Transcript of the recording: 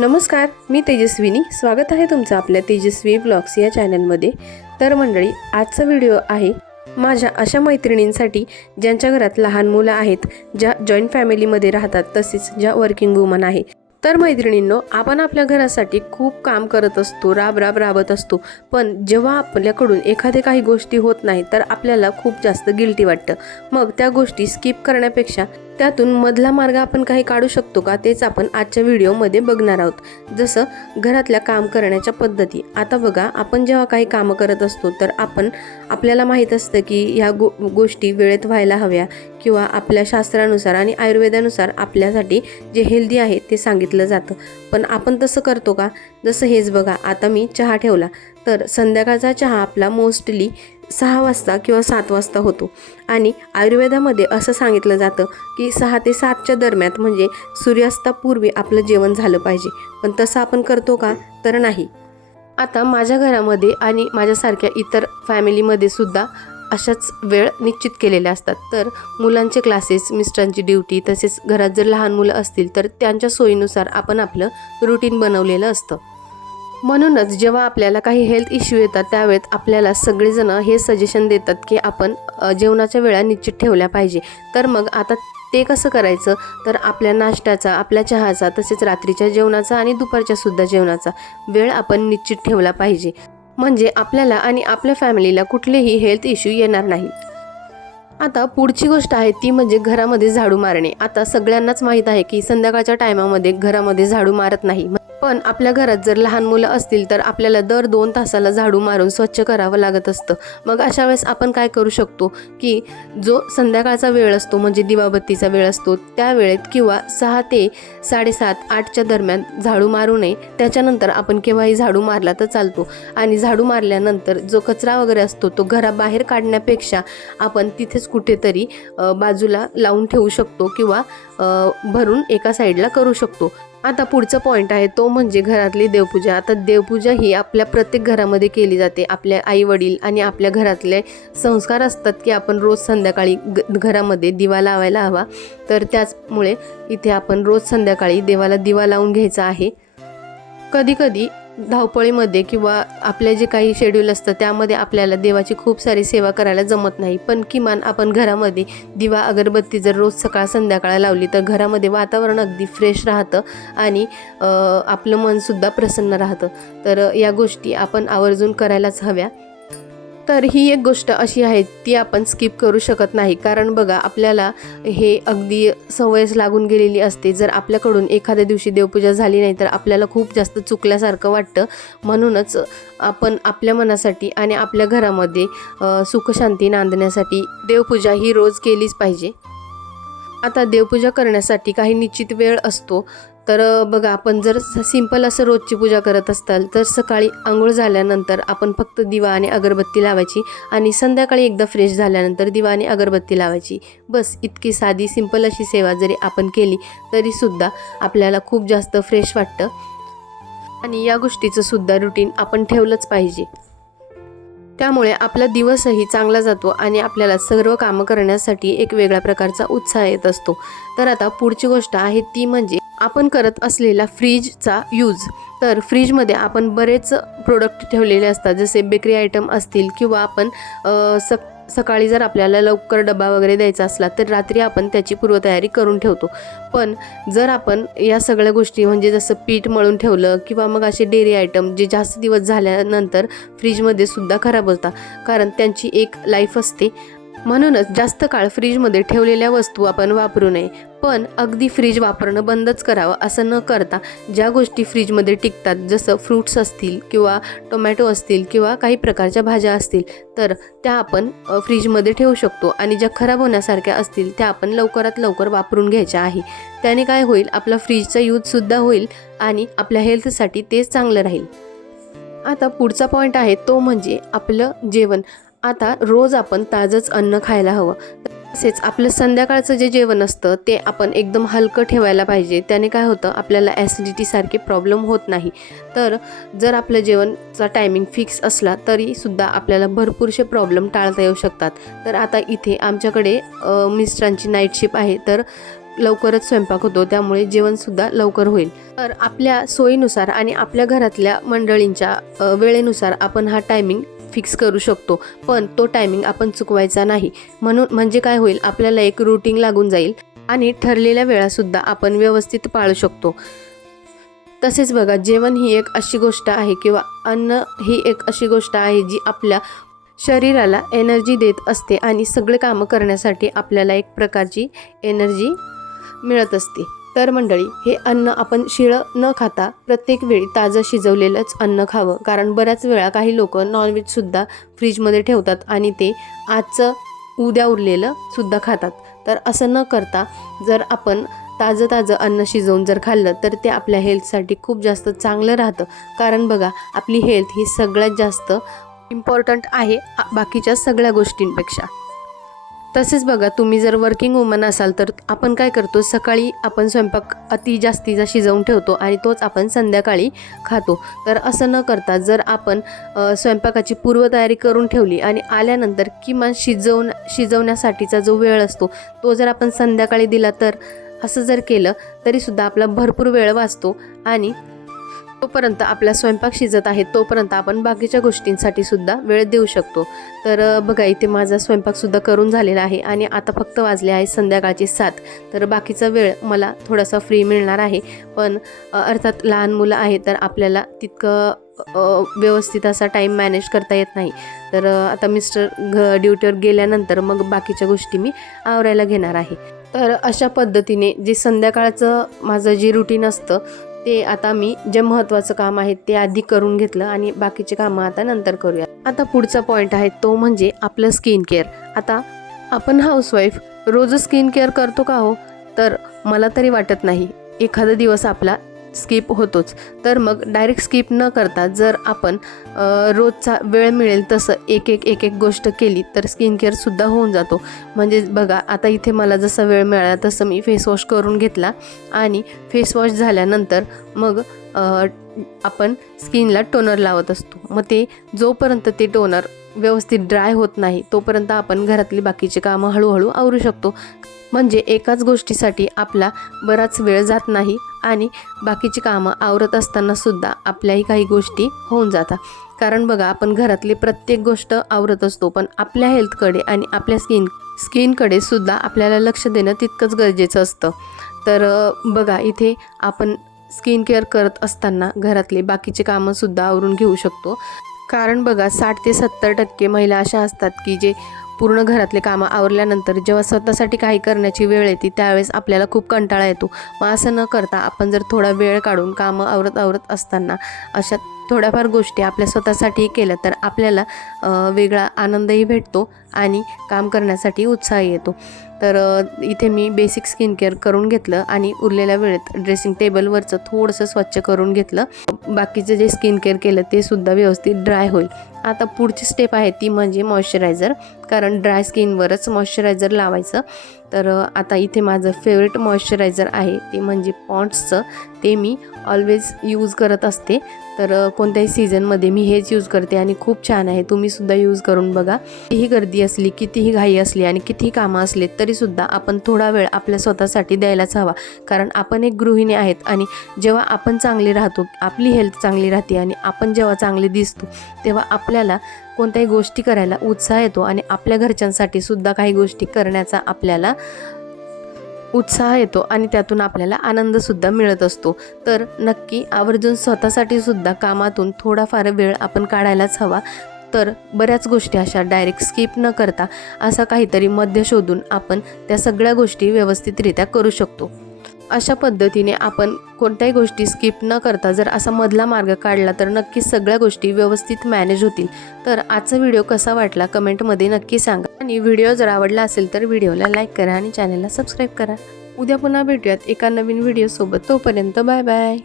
नमस्कार मी तेजस्विनी. स्वागत आहे तुमचं आपल्या तेजस्वी ब्लॉग्स या चॅनलमध्ये. तर मंडळी आजचा व्हिडिओ आहे माझ्या अशा मैत्रिणींसाठी ज्यांच्या घरात लहान मुलं आहेत ज्या जॉईंट फॅमिलीमध्ये राहतात तसेच ज्या वर्किंग वुमन आहे. तर मैत्रिणींनो आपण आपल्या घरासाठी खूप काम करत असतो राब राब राबत असतो. पण जेव्हा आपल्याकडून एखाद्या काही गोष्टी होत नाही तर आपल्याला खूप जास्त गिल्टी वाटतं. मग त्या गोष्टी स्किप करण्यापेक्षा त्यातून मधला मार्ग आपण काही काढू शकतो का तेच आपण आजच्या व्हिडिओमध्ये बघणार आहोत. जसं घरातल्या काम करण्याच्या पद्धती. आता बघा आपण जेव्हा काही कामं करत असतो तर आपण आपल्याला माहीत असतं की ह्या गो गोष्टी वेळेत व्हायला हव्या किंवा आपल्या शास्त्रानुसार आणि आयुर्वेदानुसार आपल्यासाठी जे हेल्दी आहे ते सांगितलं जातं. पण आपण तसं करतो का? जसं हेच बघा आता मी चहा ठेवला. तर संध्याकाळचा चहा आपला मोस्टली सहा वाजता किंवा सात वाजता होतो. आणि आयुर्वेदामध्ये असं सांगितलं जातं की सहा ते सातच्या दरम्यान म्हणजे सूर्यास्तापूर्वी आपलं जेवण झालं पाहिजे. पण तसं आपण करतो का? तर नाही. आता माझ्या घरामध्ये आणि माझ्यासारख्या इतर फॅमिलीमध्ये सुद्धा अशाच वेळ निश्चित केलेल्या असतात. तर मुलांचे क्लासेस मिस्टरांची ड्युटी तसेच घरात जर लहान मुलं असतील तर त्यांच्या सोयीनुसार आपण आपलं रुटीन बनवलेलं असतं. म्हणूनच जेव्हा आपल्याला काही हेल्थ इश्यू येतात त्यावेळेत आपल्याला सगळेजण हे सजेशन देतात की आपण जेवणाच्या वेळा निश्चित ठेवल्या पाहिजे. तर मग आता ते कसं करायचं? तर आपल्या नाश्त्याचा आपल्या चहाचा तसेच रात्रीच्या जेवणाचा आणि दुपारच्या सुद्धा जेवणाचा वेळ आपण निश्चित ठेवला पाहिजे. म्हणजे आपल्याला आणि आपल्या फॅमिलीला कुठलेही हेल्थ इश्यू येणार नाही. आता पुढची गोष्ट आहे ती म्हणजे घरामध्ये झाडू मारणे. आता सगळ्यांनाच माहीत आहे की संध्याकाळच्या टायमामध्ये घरामध्ये झाडू मारत नाही. पण आपल्या घरात जर लहान मुलं असतील तर आपल्याला दर दोन तासाला झाडू मारून स्वच्छ करावं लागत असतं. मग अशा वेळेस आपण काय करू शकतो की जो संध्याकाळचा वेळ असतो म्हणजे दिवाबत्तीचा वेळ असतो त्या वेळेत किंवा सहा ते साडेसात आठच्या दरम्यान झाडू मारू नये. त्याच्यानंतर आपण केव्हाही झाडू मारला तर चालतो. आणि झाडू मारल्यानंतर जो कचरा वगैरे असतो तो घराबाहेर काढण्यापेक्षा आपण तिथेच कुठेतरी बाजूला लावून ठेवू शकतो किंवा भरून एका साईडला करू शकतो. आता पुढचा पॉईंट आहे तो म्हणजे घरातली देवपूजा. आता देवपूजा ही आपल्या प्रत्येक घरामध्ये केली जाते. आपल्या आई वडील आणि आपल्या घरातले संस्कार असतात की आपण रोज संध्याकाळी ग घरामध्ये दिवा लावायला हवा. तर त्याचमुळे इथे आपण रोज संध्याकाळी देवाला दिवा लावून घ्यायचा आहे. कधीकधी धावपळीमध्ये किंवा आपले जे काही शेड्यूल असतं त्यामध्ये आपल्याला देवाची खूप सारी सेवा करायला जमत नाही. पण किमान आपण घरामध्ये दिवा अगरबत्ती जर रोज सकाळ संध्याकाळ लावली तर घरामध्ये वातावरण अगदी फ्रेश राहतं आणि आपलं मनसुद्धा प्रसन्न राहतं. तर या गोष्टी आपण आवर्जून करायलाच हव्या. तर ही एक गोष्ट अशी आहे ती आपण स्किप करू शकत नाही. कारण बघा आपल्याला हे अगदी सवयच लागून गेलेली असते. जर आपल्याकडून एखाद्या दिवशी देवपूजा झाली नाही तर आपल्याला खूप जास्त चुकल्यासारखं वाटतं. म्हणूनच आपण आपल्या मनासाठी आणि आपल्या घरामध्ये सुखशांती नांदण्यासाठी देवपूजा ही रोज केलीच पाहिजे. आता देवपूजा करण्यासाठी काही निश्चित वेळ असतो. तर बघा आपण जर सिंपल असं रोजची पूजा करत असाल तर सकाळी आंघोळ झाल्यानंतर आपण फक्त दिवा आणि अगरबत्ती लावायची आणि संध्याकाळी एकदा फ्रेश झाल्यानंतर दिवा आणि अगरबत्ती लावायची. बस इतकी साधी सिंपल अशी सेवा जरी आपण केली तरीसुद्धा आपल्याला खूप जास्त फ्रेश वाटतं. आणि या गोष्टीचं सुद्धा रुटीन आपण ठेवलंच पाहिजे. त्यामुळे आपला दिवसही चांगला जातो आणि आपल्याला सर्व कामं करण्यासाठी एक वेगळ्या प्रकारचा उत्साह येत असतो. तर आता पुढची गोष्ट आहे ती म्हणजे आपण करत असलेला फ्रीजचा यूज. तर फ्रीजमध्ये आपण बरेच प्रोडक्ट ठेवलेले असतात. जसे बेकरी आयटम असतील किंवा आपण सक सकाळी जर आपल्याला लवकर डबा वगैरे द्यायचा असला तर रात्री आपण त्याची पूर्वतयारी करून ठेवतो. पण जर आपण या सगळ्या गोष्टी म्हणजे जसं पीठ मळून ठेवलं किंवा मग असे डेअरी आयटम जे जास्त दिवस झाल्यानंतर फ्रीजमध्ये सुद्धा खराब होतात. कारण त्यांची एक लाईफ असते. म्हणूनच जास्त काळ फ्रीजमध्ये ठेवलेल्या वस्तू आपण वापरू नये. पण अगदी फ्रीज वापरणं बंदच करावं असं न करता ज्या गोष्टी फ्रीजमध्ये टिकतात जसं फ्रूट्स असतील किंवा टोमॅटो असतील किंवा काही प्रकारच्या भाज्या असतील तर त्या आपण फ्रीजमध्ये ठेवू शकतो आणि ज्या खराब होण्यासारख्या असतील त्या आपण लवकरात लवकर वापरून घ्यायच्या आहे. त्याने काय होईल? आपला फ्रीजचा यूजसुद्धा होईल आणि आपल्या हेल्थसाठी तेच चांगलं राहील. आता पुढचा पॉईंट आहे तो म्हणजे आपलं जेवण. आता रोज आपण ताजंच अन्न खायला हवं. तसेच आपलं संध्याकाळचं जे जेवण असतं ते आपण एकदम हलकं ठेवायला पाहिजे. त्याने काय होतं आपल्याला ॲसिडिटीसारखे प्रॉब्लेम होत नाही. तर जर आपलं जेवणचा टायमिंग फिक्स असला तरीसुद्धा आपल्याला भरपूरसे प्रॉब्लेम टाळता येऊ शकतात. तर आता इथे आमच्याकडे मिस्टरांची नाईट शिप आहे तर लवकरच स्वयंपाक होतो. त्यामुळे जेवणसुद्धा लवकर होईल. तर आपल्या सोयीनुसार आणि आपल्या घरातल्या मंडळींच्या वेळेनुसार आपण हा टायमिंग फिक्स करू शकतो. पण तो टायमिंग आपण चुकवायचा नाही. म्हणून म्हणजे काय होईल? आपल्याला एक रुटीन लागून जाईल आणि ठरलेल्या वेळासुद्धा आपण व्यवस्थित पाळू शकतो. तसेच बघा जेवण ही एक अशी गोष्ट आहे किंवा अन्न ही एक अशी गोष्ट आहे जी आपल्या शरीराला एनर्जी देत असते आणि सगळे कामं करण्यासाठी आपल्याला एक प्रकारची एनर्जी मिळत असते. तर मंडळी हे अन्न आपण शिळं न खाता प्रत्येक वेळी ताजं शिजवलेलंच अन्न खावं. कारण बऱ्याच वेळा काही लोक नॉनव्हेजसुद्धा फ्रीजमध्ये ठेवतात आणि ते आजचं उद्या उरलेलं सुद्धा खातात. तर असं न करता जर आपण ताजं ताजं अन्न शिजवून जर खाल्लं तर ते आपल्या हेल्थसाठी खूप जास्त चांगलं राहतं. कारण बघा आपली हेल्थ ही सगळ्यात जास्त इम्पॉर्टंट आहे बाकीच्या सगळ्या गोष्टींपेक्षा. तसेच बघा तुम्ही जर वर्किंग वुमन असाल तर आपण काय करतो सकाळी आपण स्वयंपाक अति जास्तीचा शिजवून ठेवतो आणि तोच आपण संध्याकाळी खातो. तर असं न करता जर आपण स्वयंपाकाची पूर्वतयारी करून ठेवली आणि आल्यानंतर किमान शिजवून शिजवण्यासाठीचा जो वेळ असतो तो जर आपण संध्याकाळी दिला तर असं जर केलं तरीसुद्धा आपला भरपूर वेळ वाचतो आणि तोपर्यंत आपला स्वयंपाक शिजत आहे तोपर्यंत आपण बाकीच्या गोष्टींसाठी सुद्धा वेळ देऊ शकतो. तर बघा इथे माझा स्वयंपाकसुद्धा करून झालेला आहे आणि आता फक्त वाजले आहे संध्याकाळचे सात. तर बाकीचा वेळ मला थोडासा फ्री मिळणार आहे. पण अर्थात लहान मुलं आहेत तर आपल्याला तितकं व्यवस्थित असा टाईम मॅनेज करता येत नाही. तर आता मिस्टर घ ड्युटीवर गेल्यानंतर मग बाकीच्या गोष्टी मी आवरायला घेणार आहे. तर अशा पद्धतीने जे संध्याकाळचं माझं जे रुटीन असतं ते आता मी जे महत्त्वाचं काम आहे ते आधी करून घेतलं आणि बाकीचे कामं आता नंतर करूया. आता पुढचा पॉईंट आहे तो म्हणजे आपलं स्किन केअर आता आपण हाऊसवाईफ रोज स्किन केअर करतो का हो? तर मला तरी वाटत नाही. एखादा दिवस आपला स्किप होतोच. तर मग डायरेक्ट स्किप न करता जर आपण रोजचा वेळ मिळेल तसं एक एक एक एक गोष्ट केली तर स्किन केअरसुद्धा होऊन जातो. म्हणजे बघा आता इथे मला जसा वेळ मिळाला तसं मी फेसवॉश करून घेतला आणि फेसवॉश झाल्यानंतर मग आपण स्किनला टोनर लावत असतो. मग ते जोपर्यंत ते टोनर व्यवस्थित ड्राय होत नाही तोपर्यंत आपण घरातली बाकीची कामं हळूहळू आवरू शकतो. म्हणजे एकाच गोष्टीसाठी आपला बराच वेळ जात नाही आणि बाकीची कामं आवरत असताना सुद्धा आपल्याही काही गोष्टी होऊन जातात. कारण बघा आपण घरातली प्रत्येक गोष्ट आवरत असतो पण आपल्या हेल्थकडे आणि आपल्या स्किन स्किनकडे सुद्धा आपल्याला लक्ष देणं तितकंच गरजेचं असतं. तर बघा इथे आपण स्किन केअर करत असताना घरातले बाकीचे कामंसुद्धा आवरून घेऊ शकतो. कारण बघा साठ ते सत्तर टक्के महिला अशा असतात की जे पूर्ण घरातले कामं आवरल्यानंतर जेव्हा स्वतःसाठी काही करण्याची वेळ येते त्यावेळेस आपल्याला खूप कंटाळा येतो. मग असं न करता आपण जर थोडा वेळ काढून कामं आवरत आवरत असताना अशा थोड्याफार गोष्टी आपल्या स्वतःसाठी केल्या तर आपल्याला वेगळा आनंदही भेटतो आणि काम करण्यासाठी उत्साह येतो. तर इथे मी बेसिक स्किन केअर करून घेतलं आणि उरलेल्या वेळेत ड्रेसिंग टेबलवरचं थोडंसं स्वच्छ करून घेतलं. बाकीचं जे स्किन केअर केलं ते सुद्धा व्यवस्थित ड्राय होईल. आता पुढची स्टेप आहे ती म्हणजे मॉइश्चरायझर कारण ड्राय स्किनवरच मॉइश्चरायझर लावायचं. तर आता इथे माझं फेवरेट मॉइश्चरायझर आहे ते म्हणजे पॉन्ड्सचं ते मी ऑलवेज यूज करत असते. तर कोणत्याही सीझनमध्ये मी हेच यूज करते आणि खूप छान आहे. तुम्हीसुद्धा यूज करून बघा. कितीही गर्दी असली कितीही घाई असली आणि कितीही कामं असले तरीसुद्धा आपण थोडा वेळ आपल्या स्वतःसाठी द्यायलाच हवा. कारण आपण एक गृहिणी आहेत आणि जेव्हा आपण चांगले राहतो आपली हेल्थ चांगली राहते आणि आपण जेव्हा चांगले दिसतो तेव्हा आपल्याला कोणत्याही गोष्टी करायला उत्साह येतो आणि आपल्या घरच्यांसाठी सुद्धा काही गोष्टी करण्याचा आपल्याला उत्साह येतो आणि त्यातून आपल्याला आनंदसुद्धा मिळत असतो. तर नक्की आवर्जून स्वतःसाठी सुद्धा कामातून थोडाफार वेळ आपण काढायलाच हवा. तर बऱ्याच गोष्टी अशा डायरेक्ट स्किप न करता असा काहीतरी मध्य शोधून आपण त्या सगळ्या गोष्टी व्यवस्थितरित्या करू शकतो. अशा पद्धतीने आपण कोणत्याही गोष्टी स्किप न करता जर असा मधला मार्ग काढला तर नक्कीच सगळ्या गोष्टी व्यवस्थित मॅनेज होतील. तर आजचा व्हिडिओ कसा वाटला कमेंटमध्ये नक्की सांगा. आणि व्हिडिओ जर आवडला असेल तर व्हिडिओला लाईक करा आणि चॅनलला सबस्क्राईब करा. उद्या पुन्हा भेटूयात एका नवीन व्हिडिओसोबत तोपर्यंत बाय बाय